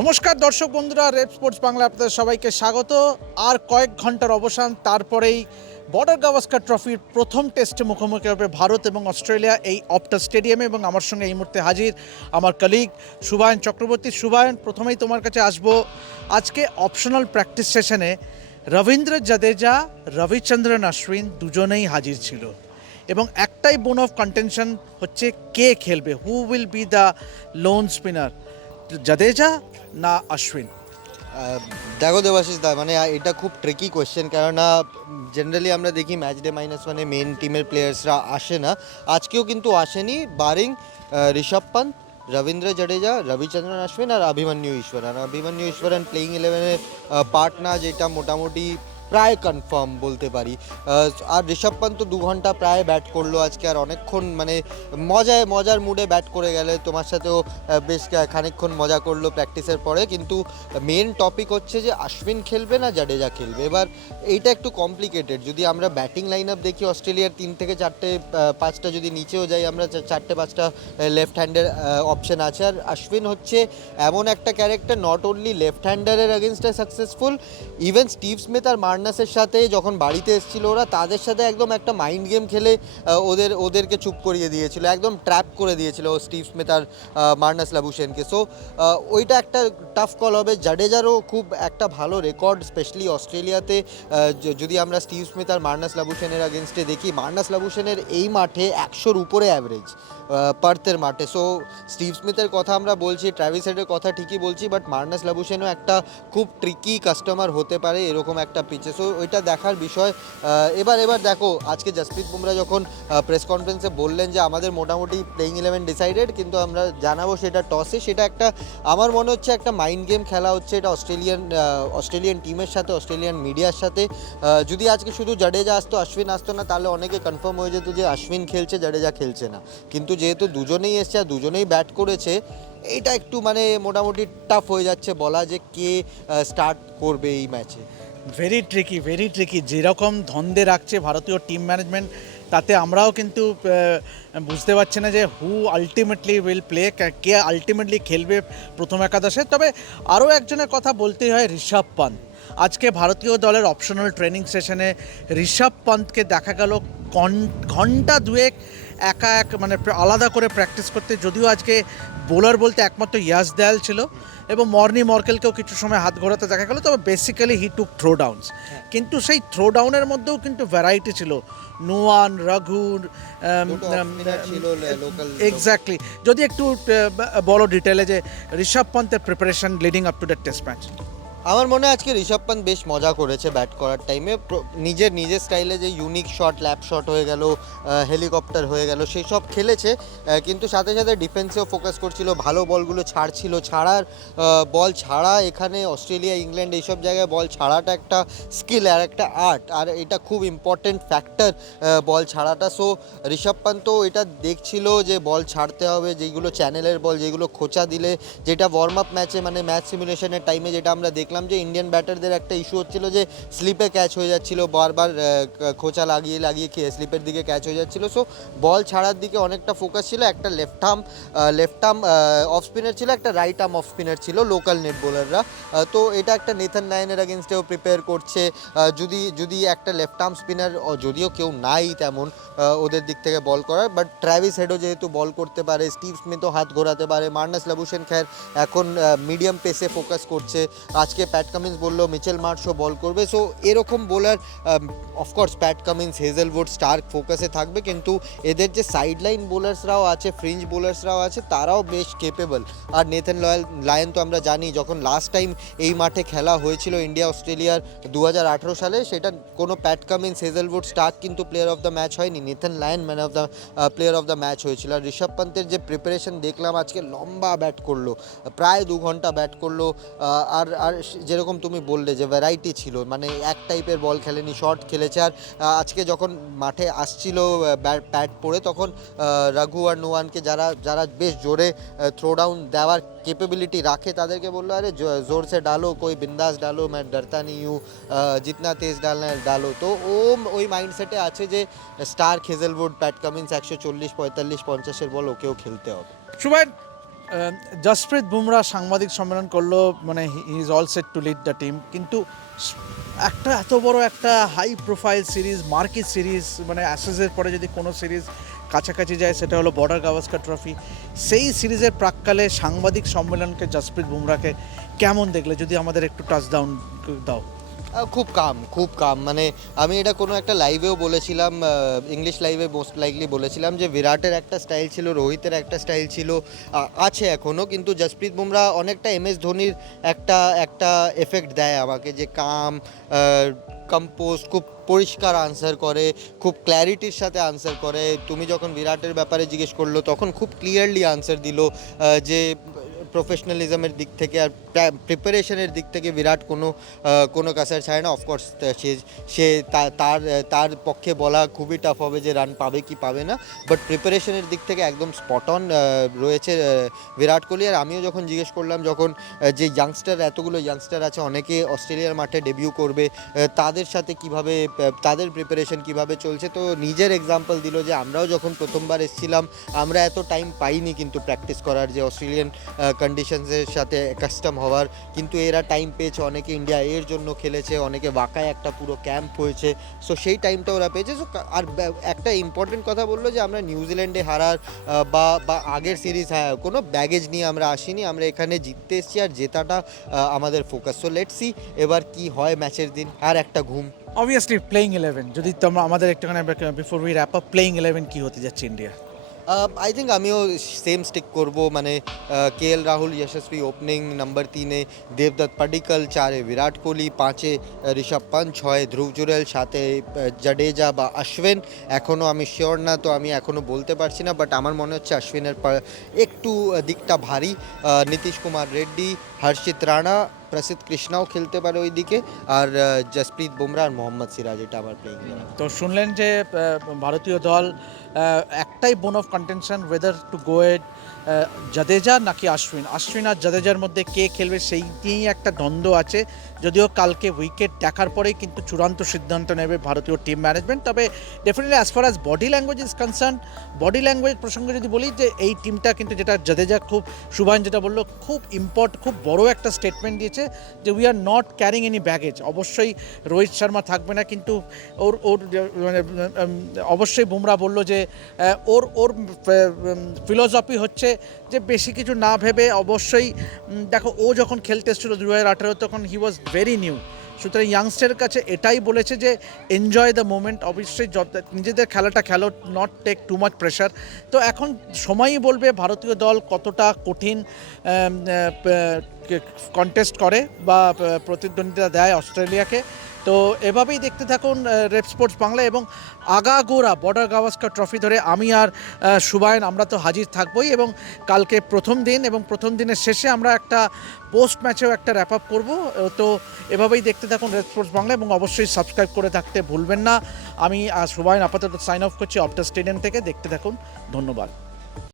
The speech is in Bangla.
নমস্কার দর্শক বন্ধুরা, রেড স্পোর্টস বাংলা আপনাদের সবাইকে স্বাগত। আর কয়েক ঘণ্টার অবসান, তারপরেই বর্ডার গাভাস্কার ট্রফির প্রথম টেস্টে মুখোমুখি হবে ভারত এবং অস্ট্রেলিয়া এই অপটা স্টেডিয়ামে এবং আমার সঙ্গে এই মুহূর্তে হাজির আমার কলিগ সুবায়ন চক্রবর্তী। সুবায়ন, প্রথমেই তোমার কাছে আসব। আজকে অপশনাল প্র্যাকটিস সেশনে রবীন্দ্র জাদেজা, রবিচন্দ্রন অশ্বিন দুজনেই হাজির ছিল এবং একটাই বোন অফ কন্টেনশন হচ্ছে কে খেলবে who will be the lone spinner Jadeja না অশ্বিন? দেখো দেবাশিস দা মানে এটা খুব ট্রিকি কোয়েশ্চেন কেননা জেনারেলি আমরা দেখি ম্যাচ ডে মাইনাস ওয়ানে মেন টিমের প্লেয়ার্সরা আসে না। আজকেও কিন্তু আসেনি বারিং ঋষভ পান্ত, রবীন্দ্র জাডেজা, রবিচন্দ্রন অশ্বিন আর অভিমন্যু ঈশ্বরন। অভিমন্যু ঈশ্বরন প্লেয়িং ইলেভেনের পার্ট না যেটা মোটামুটি প্রায় কনফার্ম বলতে পারি। আর ঋষভ পান্ত দু ঘণ্টা প্রায় ব্যাট করল আজকে আর অনেকক্ষণ মানে মজায়, মজার মুডে ব্যাট করে গেলে তোমার সাথেও বেশ খানিকক্ষণ মজা করল প্র্যাকটিসের পরে। কিন্তু মেন টপিক হচ্ছে যে আশ্বিন খেলবে না জাডেজা খেলবে? এবার এইটা একটু কমপ্লিকেটেড যদি আমরা ব্যাটিং লাইন আপ দেখি, অস্ট্রেলিয়ার তিন থেকে চারটে পাঁচটা যদি নিচেও যাই, আমরা চারটে, পাঁচটা লেফট হ্যান্ডের অপশন আছে। আর আশ্বিন হচ্ছে এমন একটা ক্যারেক্টার নট অনলি লেফট হ্যান্ডারের অ্যাগেনস্টে সাকসেসফুল ইভেন স্টিভ স্মিথ আর মার্নাসের সাথে যখন বাড়িতে এসেছিল ওরা, তাদের সাথে একদম একটা মাইন্ড গেম খেলে ওদের, ওদেরকে চুপ করিয়ে দিয়েছিল, একদম ট্র্যাপ করে দিয়েছিল স্টিভ স্মিথ আর মার্নাস লাবুসেনকে সো ওইটা একটা টাফ কল হবে। জাডেজারও খুব একটা ভালো রেকর্ড স্পেশালি অস্ট্রেলিয়াতে যদি আমরা স্টিভ স্মিথ আর মার্নাস লাবুসেনের আগেনস্টে দেখি, মার্নাস লাবুসেনের এই মাঠে একশোর উপরে অ্যাভারেজ পার্থের মাঠে। সো স্টিভ স্মিথের কথা আমরা বলছি ট্র্যাভিস হেডের কথা ঠিকই বলছি বাট মার্নাস লাবুসেনও একটা খুব ট্রিকি কাস্টমার হতে পারে, এরকম একটা পিচে সো ওইটা দেখার বিষয়। এবার এবার দেখো, আজকে জসপ্রীত বুমরা যখন প্রেস কনফারেন্সে বললেন যে আমাদের মোটামুটি প্লেইং ইলেভেন ডিসাইডেড কিন্তু আমরা জানাব সেটা টসে সেটা একটা, আমার মনে হচ্ছে একটা মাইন্ড গেম খেলা হচ্ছে। এটা অস্ট্রেলিয়ান অস্ট্রেলিয়ান টিমের সাথে অস্ট্রেলিয়ান মিডিয়ার সাথে। যদি আজকে শুধু জাডেজা আসতো অশ্বিন আসতো না, তাহলে অনেকে কনফার্ম হয়ে যেত যে অশ্বিন খেলছে জাডেজা খেলছে না। কিন্তু যেহেতু দুজনেই এসছে আর দুজনেই ব্যাট করেছে, এটা একটু মানে মোটামুটি টাফ হয়ে যাচ্ছে বলা যে কে স্টার্ট করবে এই ম্যাচে ভেরি ট্রিকি ভেরি ট্রিকি যেরকম ধন্দে রাখছে ভারতীয় টিম ম্যানেজমেন্ট তাতে আমরাও কিন্তু বুঝতে পারছি না যে হু আলটিমেটলি উইল প্লে কে আলটিমেটলি খেলবে প্রথম একাদশে। তবে আরও একজনের কথা বলতেই হয়, ঋষভ পান্ত। আজকে ভারতীয় দলের অপশনাল ট্রেনিং সেশনে ঋষভ পান্তকে দেখা গেল ঘণ্টা দুয়েক একা এক মানে আলাদা করে প্র্যাকটিস করতে যদিও আজকে বোলার বলতে একমাত্র ইয়াস দেয়াল ছিল এবং মর্নি মর্কেলকেও কিছু সময় হাত ঘোরাতে দেখা গেল তবে basically he took throw downs কিন্তু সেই থ্রো ডাউনের মধ্যেও কিন্তু ভ্যারাইটি ছিল। নুয়ান রঘুর। এক্স্যাক্টলি যদি একটু বলো ডিটেলে যে Rishabh পন্থের preparation leading up to the test match আমার মনে হয় আজকে ঋষভ পান্ত বেশ মজা করেছে ব্যাট করার টাইমে নিজের নিজের স্টাইলে যে ইউনিক শট ল্যাপ শট হয়ে গেল হেলিকপ্টার হয়ে গেল, সেই সব খেলেছে কিন্তু সাথে সাথে ডিফেন্সেও ফোকাস করছিল, ভালো বলগুলো ছাড়ছিল। ছাড়ার বল ছাড়া এখানে অস্ট্রেলিয়া ইংল্যান্ড এইসব জায়গায় বল ছাড়াটা একটা স্কিল আর একটা আর্ট আর এটা খুব ইম্পর্টেন্ট ফ্যাক্টর বল ছাড়াটা। সো ঋষভ পান্ত এটা দেখছিল যে বল ছাড়তে হবে, যেগুলো চ্যানেলের বল যেগুলো খোঁচা দিলে, যেটা ওয়ার্ম আপ ম্যাচে মানে ম্যাচ সিমুলেশনের টাইমে যেটা আমরা দেখলাম যে ইন্ডিয়ান ব্যাটারদের একটা ইস্যু হচ্ছিল যে স্লিপে ক্যাচ হয়ে যাচ্ছিল, বারবার খোঁচা লাগিয়ে লাগিয়ে স্লিপের দিকে ক্যাচ হয়ে যাচ্ছিল। সো বল ছাড়ার দিকে অনেকটা ফোকাস ছিল, একটা left arm left arm off spinner ছিল, একটা রাইট আর্ম অফ স্পিনার ছিল লোকাল নেট বোলাররা তো এটা একটা নেথান নাইনের অ্যাগেনস্টেও প্রিপেয়ার করছে। যদি যদি একটা লেফট আর্ম স্পিনার যদিও কেউ নাই তেমন ওদের দিক থেকে বল করার বাট ট্র্যাভিস হেডও যেহেতু বল করতে পারে স্টিভ স্মিথও হাত ঘোরাতে পারে মার্নাস লাবুসেন খ্যার এখন মিডিয়াম পেসে ফোকাস করছে। আজকে প্যাট কামিন্স বলল মিচেল মার্শও বল করবে। সো এরকম bowler of course Pat Cummins Hazlewood Starc ফোকাসে থাকবে, কিন্তু এদের যে সাইড লাইন বোলার্সরাও আছে ফ্রিঞ্জ বোলার্সরাও আছে, তারাও বেশ কেপেবল আর নেথন লয়াল লায়ন তো আমরা জানি, যখন লাস্ট টাইম এই মাঠে খেলা হয়েছিল ইন্ডিয়া অস্ট্রেলিয়ার দু হাজার আঠেরো সালে, সেটা কোনো প্যাট কামিন্স হেজেলউড স্টার্ক কিন্তু প্লেয়ার অফ দ্য ম্যাচ হয়নি। Nathan Lyon man of the player of the match হয়েছিল। আর ঋষভ পান্তের যে প্রিপারেশন দেখলাম, আজকে লম্বা ব্যাট করল, প্রায় দু ঘণ্টা ব্যাট করল আর আর যেরকম তুমি বললে যে ভ্যারাইটি ছিল মানে এক টাইপের বল খেলেনি শর্ট খেলেছে। আর আজকে যখন মাঠে আসছিল ব্যাট পড়ে, তখন রঘু আর নোয়ানকে যারা যারা বেশ জোরে থ্রো ডাউন দেওয়ার কেপেবিলিটি রাখে, তাদেরকে বলল, আরে জোর সে ডালো, কই বিন্দাস ডালো ম্যান ডরতা নি ইউ জিতনা তেজ ডালনা ডালো। তো ও, ওই মাইন্ডসেটে আছে যে স্টার খেজেলউড প্যাট কামিন্স একশো চল্লিশ, পঁয়তাল্লিশ, পঞ্চাশের বল ওকেও খেলতে হবে। সুবান জসপ্রীত বুমরা সাংবাদিক সম্মেলন করল মানে he is all set to lead the team কিন্তু একটা এত বড় একটা high profile series marquee series মানে অ্যাসেসের পরে যদি কোনো সিরিজ কাছাকাছি যায়, সেটা হলো বর্ডার গাভাস্কার ট্রফি সেই সিরিজের প্রাককালে সাংবাদিক সম্মেলনকে জসপ্রীত বুমরাকে কেমন দেখলে? যদি আমাদের একটু টাচ ডাউন দাও। খুব কাম খুব কাম মানে আমি এটা কোনো একটা লাইভেও বলেছিলাম ইংলিশ লাইভে মোস্ট লাইকলি বলেছিলাম যে বিরাটের একটা স্টাইল ছিল, রোহিতের একটা স্টাইল ছিল আছে এখনও কিন্তু জসপ্রীত বুমরা অনেকটা এম এস ধোনির একটা একটা এফেক্ট দেয় আমাকে যে কাম কম্পোজ খুব পরিষ্কার আনসার করে, খুব ক্ল্যারিটির সাথে আনসার করে। তুমি যখন বিরাটের ব্যাপারে জিজ্ঞেস করল, তখন খুব ক্লিয়ারলি আনসার দিল যে প্রফেশনালিজমের দিক থেকে আর প্রিপারেশনের দিক থেকে বিরাট কোনো কোনো কাসার ছাড়ে না। অফকোর্স সে সে তার তার পক্ষে বলা খুবই টাফ হবে যে রান পাবে কি পাবে না। বাট প্রিপারেশনের দিক থেকে একদম স্পট অন রয়েছে বিরাট কোহলি। আর আমিও যখন জিজ্ঞেস করলাম, যখন যে ইয়াংস্টার এতগুলো ইয়াংস্টার আছে, অনেকে অস্ট্রেলিয়ার মাঠে ডেবিউ করবে তাদের সাথে কীভাবে তাদের প্রিপারেশন কীভাবে চলছে, তো নিজের এক্সাম্পল দিল যে আমরাও যখন প্রথমবার এসেছিলাম, আমরা এত টাইম পাইনি কিন্তু প্র্যাকটিস করার যে অস্ট্রেলিয়ান কন্ডিশনসের সাথে কাস্টম হওয়ার। কিন্তু এরা টাইম পেয়েছে, অনেকে ইন্ডিয়া এর জন্য খেলেছে, অনেকে বাঁকায় একটা পুরো ক্যাম্প হয়েছে। সো সেই টাইমটা ওরা পেয়েছে। সো আর একটা ইম্পর্টেন্ট কথা বলল যে, আমরা নিউজিল্যান্ডে হারার বা বা আগের সিরিজ হ্যাঁ কোনো ব্যাগেজ নিয়ে আমরা আসিনি। আমরা এখানে জিততে এসেছি আর জেতাটা আমাদের ফোকাস সো লেটস সি এবার কি হয় ম্যাচের দিন। আর একটা ঘুম। অবভিয়াসলি প্লেইং ইলেভেন যদি তোমরা আমাদের একটুখানি before we wrap up playing eleven কি হতে যাচ্ছে ইন্ডিয়া আই থিঙ্ক আমিও সেম স্টিক করব মানে K L Rahul Yashasvi opening number তিনে দেবদত্ত পাডিকল চারে বিরাট কোহলি পাঁচে ঋষভ পান ছয় ধ্রুব জুরেল সাথে জাডেজা বা অশ্বিন এখনও আমি শিওর না, তো আমি এখনও বলতে পারছি না বাট আমার মনে হচ্ছে অশ্বিনের একটু দিকটা ভারী। নীতিশ কুমার রেড্ডি হর্ষিত রানা, প্রসিদ্ধ কৃষ্ণাও খেলতে পারে ওইদিকে, আর জসপ্রীত বুমরা আর মোহাম্মদ সিরাজ, এটা আমার প্লেইং তো শুনলেন যে ভারতীয় দল একটাই bone of contention whether to go add Jadeja নাকি আশ্বিন। আশ্বিন আর জাদেজার মধ্যে কে খেলবে সেই নিয়েই একটা দ্বন্দ্ব আছে। যদিও কালকে উইকেট দেখার পরেই কিন্তু চূড়ান্ত সিদ্ধান্ত নেবে ভারতীয় টিম ম্যানেজমেন্ট তবে definitely as far as body language is concern body language প্রসঙ্গে যদি বলি যে, এই টিমটা কিন্তু যেটা জাদেজা খুব সুভান যেটা বলল, খুব ইম্পর্ট খুব বড় একটা স্টেটমেন্ট দিয়েছে যে we are not carrying any baggage অবশ্যই রোহিত শর্মা থাকবে না, কিন্তু ওর ওর মানে অবশ্যই বুমরা বলল যে ওর ওর ফিলোসফি হচ্ছে যে বেশি কিছু না ভেবে অবশ্যই দেখো, ও যখন খেলতে এসেছিল দু হাজার আঠেরো, তখন হি ওয়াজ ভেরি নিউ সুতরাং ইয়াংস্টারের কাছে এটাই বলেছে যে এনজয় দ্য মোমেন্ট অবশ্যই নিজেদের খেলাটা খেলো not take too much pressure তো এখন সময়ই বলবে ভারতীয় দল কতটা কঠিন কন্টেস্ট করে বা প্রতিদ্বন্দ্বিতা দেয় অস্ট্রেলিয়াকে। তো এভাবেই দেখতে থাকুন রেপ স্পোর্টস বাংলা এবং আগাগোড়া বর্ডার গাভাস্কার ট্রফি ধরে আমি আর সুবায়ন, আমরা তো হাজির থাকবই এবং কালকে প্রথম দিন এবং প্রথম দিনের শেষে আমরা একটা পোস্ট ম্যাচেও একটা র্যাপ আপ করব। তো এভাবেই দেখতে থাকুন রেড স্পোর্টস বাংলা এবং অবশ্যই সাবস্ক্রাইব করে থাকতে ভুলবেন না। আমি সুবায়ন আপাতত সাইন অফ করছি অপটা স্টেডিয়াম থেকে। দেখতে থাকুন। ধন্যবাদ।